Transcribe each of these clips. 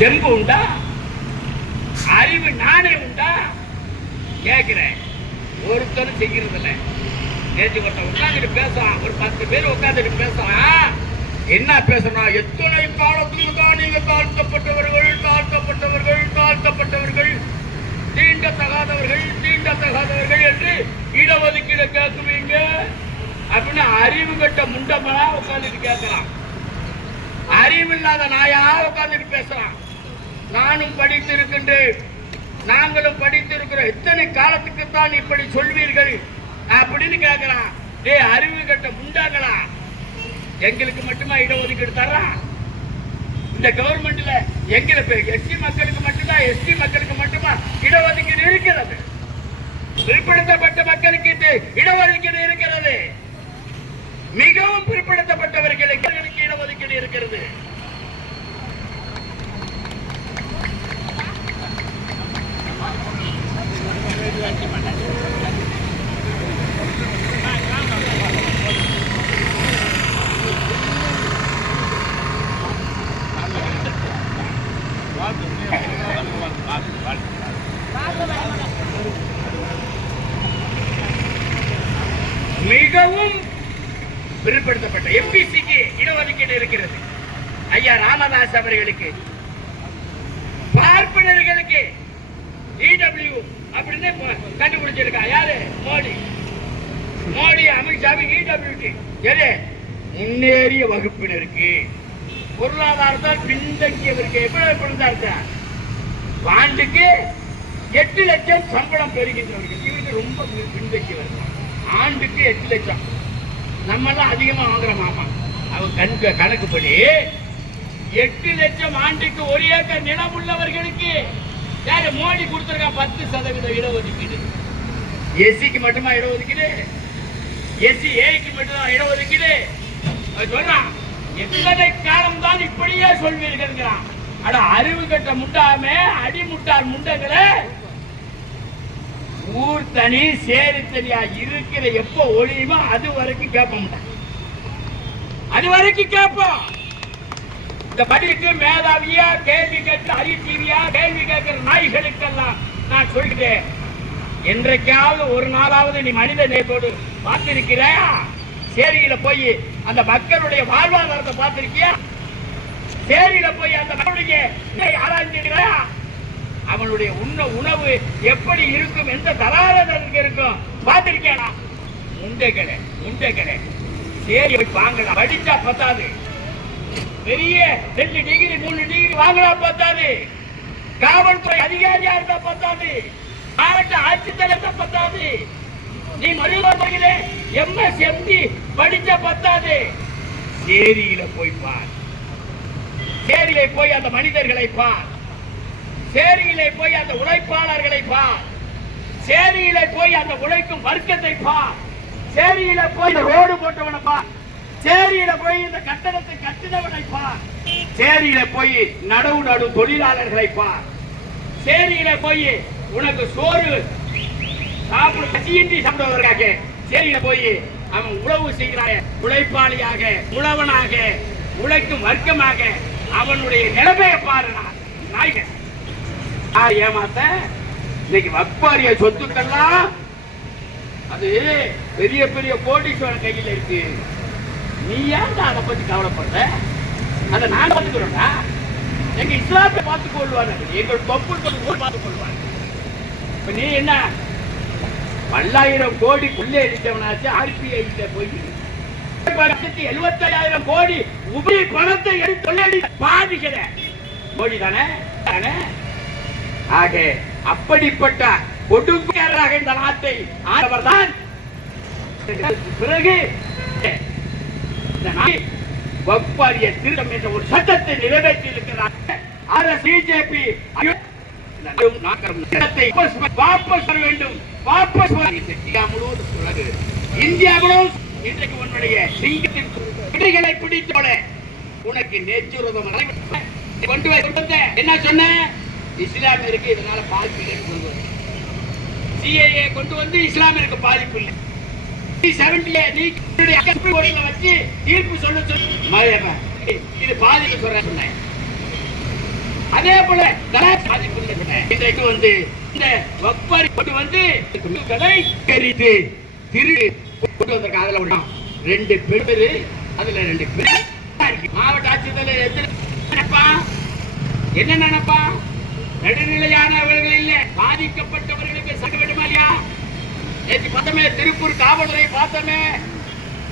தெம்பு உண்டா? அறிவு நானே உண்டா? கேட்கிறேன். ஒருத்தரும் செய்கிறது இல்லை. நேற்று ஒருத்தன் உட்காந்துட்டு பேசுறான், ஒரு 10 பேர் உட்காந்துட்டு பேசுறான். என்ன பேசுறான்? எத்தனை காலத்துக்கு தான் நீங்க தாழ்த்தப்பட்டவர்கள், தாழ்த்தப்பட்டவர்கள், தாழ்த்தப்பட்டவர்கள், தீண்டத்தகாதவர்கள், தீண்டத்தகாதவர்கள் என்று இடஒதுக்கீடு கேட்குவீங்க அப்படின்னு அறிவு கட்ட முண்டமனா உட்காந்துட்டு கேட்கிறான். அறிவில்லாத நாயா உட்காந்துட்டு பேசுறான். நானும் படித்து இருக்கின்றேன், நாங்களும் படித்து இருக்கிறோம், எத்தனை காலத்துக்கு தான் இப்படி சொல்வீர்கள் அப்படின்னு கேட்கிறான். அறிவு கட்ட முண்டாங்களா? எங்களுக்கு மட்டுமா இடஒதுக்கீடு தர்றான்? இந்த கவர்மெண்ட்ல எங்களுக்கு எஸ்சி மக்களுக்கு மட்டும்தான், எஸ்டி மக்களுக்கு மட்டுமா இடஒதுக்கீடு இருக்கிறது? பிற்படுத்தப்பட்ட மக்களுக்கு இடஒதுக்கீடு இருக்கிறது. மிகவும் பிற்படுத்தப்பட்டவர்களுக்கு இடஒதுக்கீடு இருக்கிறது. மிகவும் பிற்படுத்தப்பட்ட எம்பிசிக்கு இடஒதுக்கீடு இருக்கிறது. ஐயா ராமதாஸ் அவர்களுக்கு, பார்ப்பனர்களுக்கு இடபிள்யூ அப்படின்னு கண்டுபிடிச்சிருக்கா யாரு? மோடி. மோடி அமித்ஷாவுக்கு இடபிள்யூ முன்னேறிய வகுப்பினருக்கு, பொருளாதாரத்தால் பின்தங்கியவருக்கு. எவ்வளவு பொருளாதாரத்தை? ஆண்டுக்கு 8 லட்சம் சம்பளம் பெறுகின்றவர்கள். இவருக்கு ரொம்ப பின்தங்கியவர். ஆண்டுக்கு 8 லட்சம். நம்ம எல்லாம் அதிகமா வாங்குறோம். ஆமா, அவங்க கணக்குப்படி 8 லட்சம் ஆண்டுக்கு 1 ஏக்கர் நிலம் உள்ளவர்களுக்கு யாரு மோடி கொடுத்திருக்கா 10% இடஒதுக்கீடு. எஸ்சிக்கு மட்டுமா இடஒதுக்கீடு? எஸ்சி ஏக்கு மட்டும்தான் இடஒதுக்கீடு. சொல்றான், எத்தனை காலம் தான் இப்படியே சொல்வீர்கள்? அட அறிவு கட்ட முட்டாமே, அடிமுட்டார் முண்டங்களே. ஊர் தனி சேரி தனியா இருக்கிற எப்ப ஒளியுமோ அது வரைக்கும் கேட்ப மாட்டான். அது வரைக்கும் கேட்போம். இந்த பதிலுக்கு மேதாவியா கேள்வி கேட்க அறிவியா கேள்வி கேட்கிற நாய்களுக்கெல்லாம் நான் சொல்கிறேன், என்றைக்காவது ஒரு நாளாவது நீ மனித நேயத்தோடு பார்த்திருக்கிறையா? சேரியில போய் அந்த மக்களுடைய வாழ்வாதாரத்தை பார்த்திருக்கியா? சேரியில போய் அந்த மக்களுடைய ஆராய்ச்சியா? அவனுடைய உணவு எப்படி இருக்கும், எந்த தராதரத்துக்கு இருக்கும் பார்த்திருக்கேனா? முண்டைகளை முண்டைகளை சேரி போய் வாங்கலாம். படிச்சா பத்தாது, பெரிய 2 டிகிரி 3 டிகிரி வாங்கலா பத்தாது, காவல்துறை அதிகாரியா இருந்தா பத்தாது, மாவட்ட ஆட்சித்தலைவர் பத்தாது, நீ மருத்துவ எம்எஸ் எம்டி படிச்ச பத்தாது. சேரியில போய் பார், சேரியில போய் அந்த மனிதர்களை பார், சேரியிலே போய் அந்த உழைப்பாளர்களை பார், சேரியிலே போய் அந்த உழைக்கும் வர்க்கத்தை பார், சேரியில போய் இந்த ரோடு போட்டவனை பார், சேரியில போய் இந்த கட்டடத்தை கட்டினவனை பார், சேரியில போய் நடு தொழிலாளர்களை பார், சேரியில போய் உனக்கு சோறு சாப்பிட பசியின்றி சாப்பிடுவதற்காக சேரியில போய் அவன் உழவு செய்கிறாய உழைப்பாளியாக, உழவனாக, உழைக்கும் வர்க்கமாக அவனுடைய நிலைமையை பாருனா. நாய்கள் ஏமாத்த இன்னைக்கு வக்பாரிய சொத்துக்கள்லாம் அது பெரிய பெரிய கோடீஸ்வரன் கையில் இருக்கு. நீ ஏன் அதை பத்தி கவலைப்படுற? அதை நான் பார்த்துக்கிறோம்டா. எங்க இஸ்லாத்தை பார்த்துக் கொள்வாங்க, எங்கள் தொப்புள் பார்த்துக் கொள்வாங்க. இப்ப நீ என்ன 10,000 கோடி உள்ளே அடித்தவனாச்சு ஆர்பிஐ போய் 75,000 கோடி உபரி பணத்தை எடுத்து கொள்ளடி பாதிக்கிற மோடி தானே? ஆக அப்படிப்பட்ட கொடுமையாளராக இந்த நாட்டை ஆண்டவர் தான். பிறகு வக்பாரிய திருத்தம் என்ற ஒரு சட்டத்தை நிறைவேற்றி இருக்கிறார். பிஜேபி வாபஸ் வர வேண்டும், வாபஸ் இந்தியா முழுவதும் இன்றைக்கு உன்னுடைய சிங்கத்தின் பிடிகளை பிடித்து போல உனக்கு நேச்சுரதம் கொண்டு வந்த என்ன சொன்ன? இஸ்லாமியருக்கு இதனால பாதிப்பு இல்லை கொண்டு வந்து சிஏஏ கொண்டு வந்து இஸ்லாமியருக்கு பாதிப்பு இல்லை. 70 வச்சு தீர்ப்பு சொல்ல சொல்லி இது பாதிப்பு சொல்றேன். அதே போல இன்றைக்கு வந்து இந்த வக்பரி கொண்டு வந்து கரித்து திரு கொண்டு வந்திருக்க. அதுல ஒரு 2 பேரு, அதுல 2 பேர் மாவட்ட ஆட்சித்தலைவர் என்ன நினைப்பா? நடுநிலையானவர்கள் இல்ல, பாதிக்கப்பட்டவர்களுக்கு சட்ட வேண்டுமா இல்லையா? நேற்று பார்த்தமே திருப்பூர் காவல்துறை பார்த்தமே,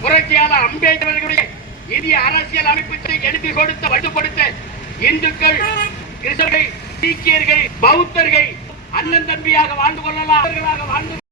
புரட்சியாளர் அம்பேத்கருடைய இந்திய அரசியல் அமைப்பு எழுதி கொடுத்த வட்டுப்படுத்த இந்துக்கள், கிறிஸ்தவர்கள், சீக்கியர்கள், பௌத்தர்கள் அண்ணன் தம்பியாக வாழ்ந்து கொள்ளலாம்.